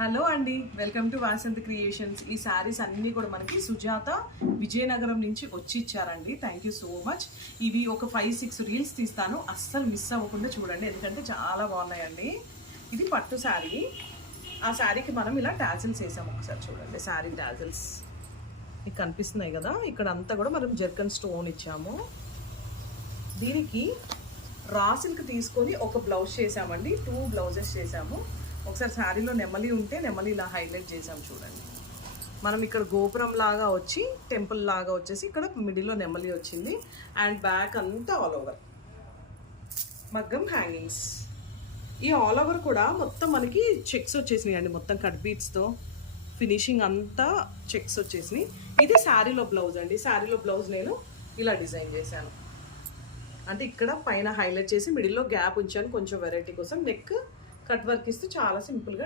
Hello అండి, welcome to Vasanth creations. ఈ శారీస్ అన్నీ కూడా మనకి సుజాత విజయనగరం నుంచి వచ్చి ఇచ్చారండి. Thank you so much. ఇవి ఒక 5-6 రీల్స్ తీస్తాను, అస్సలు మిస్ అవ్వకుండా చూడండి, ఎందుకంటే చాలా బాగున్నాయండి. ఇది పట్టు శారీ. ఆ శారీకి మనం ఇలా టాజిల్స్ వేసాము, ఒకసారి చూడండి. శారీ టాజిల్స్ మీకు కనిపిస్తున్నాయి కదా, ఇక్కడ అంతా కూడా మనం జర్కన్ స్టోన్ ఇచ్చాము. దీనికి రా సిల్క్ తీసుకొని ఒక బ్లౌజ్ చేసామండి, 2 బ్లౌజెస్ చేసాము. ఒకసారి శారీలో నెమలి ఉంటే నెమలి ఇలా హైలైట్ చేసాం చూడండి. మనం ఇక్కడ గోపురం లాగా వచ్చి టెంపుల్ లాగా వచ్చేసి ఇక్కడ మిడిల్లో నెమలి వచ్చింది. అండ్ బ్యాక్ అంతా ఆల్ ఓవర్ మగ్గం హ్యాంగింగ్స్. ఈ ఆల్ ఓవర్ కూడా మొత్తం మనకి చెక్స్ వచ్చేసినాయి అండి, మొత్తం కట్ బీట్స్తో ఫినిషింగ్ అంతా చెక్స్ వచ్చేసినాయి. ఇది శారీలో బ్లౌజ్ అండి. శారీలో బ్లౌజ్ నేను ఇలా డిజైన్ చేశాను, అంటే ఇక్కడ పైన హైలైట్ చేసి మిడిల్లో గ్యాప్ ఉంచాను కొంచెం వెరైటీ కోసం. నెక్ కట్ వర్క్ ఇస్తూ చాలా సింపుల్గా